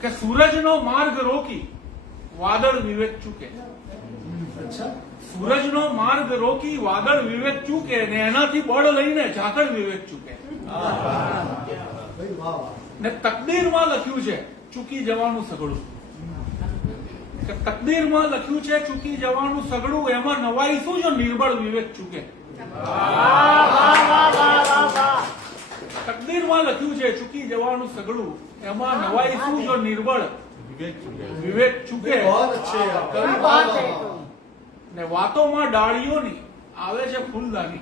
કે સૂરજનો માર્ગ રોકી વાદળ વિવેક ચૂકે. સૂરજનો માર્ગ રોકી વાદળ વિવેક ચૂકે ને એનાથી બળ લઈને ઝાકળ વિવેક ચૂકે. વાહ વાહ. ને તકદીરમાં લખ્યું છે ચૂકી જવાનું સગડું. કે તકદીરમાં લખ્યું છે ચૂકી જવાનું સગડું એમાં નવાઈ શું જો નિર્બળ વિવેક ચૂકે. શાસ્ત્રમાં લખ્યું છે ચૂકી જવાનું સગળું એમાં નવાઈ શું જો નિર્બળ? વિવેક ચૂકે. ને વાતોમાં ડાળીઓની આવે છે ફૂલદાની.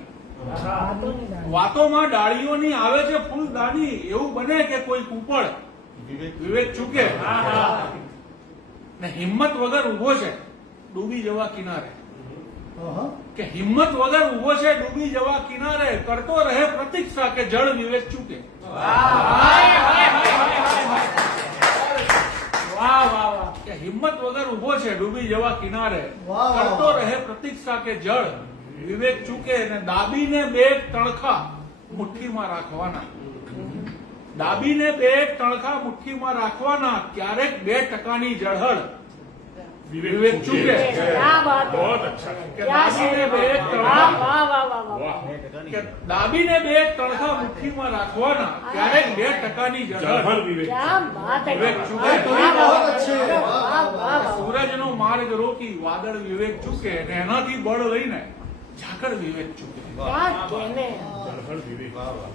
વાતોમાં ડાળીઓની આવે છે ફૂલદાની. એવું બને કે કોઈ કુપળ? વિવેક ચૂકે. ને હિંમત વગર ઊભો છે ડૂબી જવા કિનારે. કે હિંમત વગર ઊભો છે ડૂબી જવા કિનારે કરતો રહે પ્રતીક્ષા કે જળ વિવેક ચૂકે કે હિંમત વગર ઊભો છે ડૂબી જવા કિનારે કરતો રહે પ્રતીક્ષા કે જળ વિવેક ચૂકે ને દાબીને બે તણખા મુઠ્ઠીમાં રાખવાના. દાબીને બે તણખા મુઠ્ઠીમાં રાખવાના ક્યારેક બે ટકાની જળહળ વિવેક ચૂકે क्या बात है કે क्या દાબીને शेर બે है। वाह તણખા वाह वाह वाह वाह કે દાબીને બે તણખા મુઠ્ઠીમાં રાખવાના ક્યારેક બે ટકાની જળહળ क्या बात है विवेक चुके। वाह, तुम्हें वाह, बहुत वाह, अच्छे हैं। वाह, वाह, वाह, वाह। સૂરજનો માર્ગ રોકી વાદળ વિવેક ચૂકે ને એનાથી બળ લઈને ઝાકળ વિવેક ચૂકે क्या कहने हैं। વાહ વાહ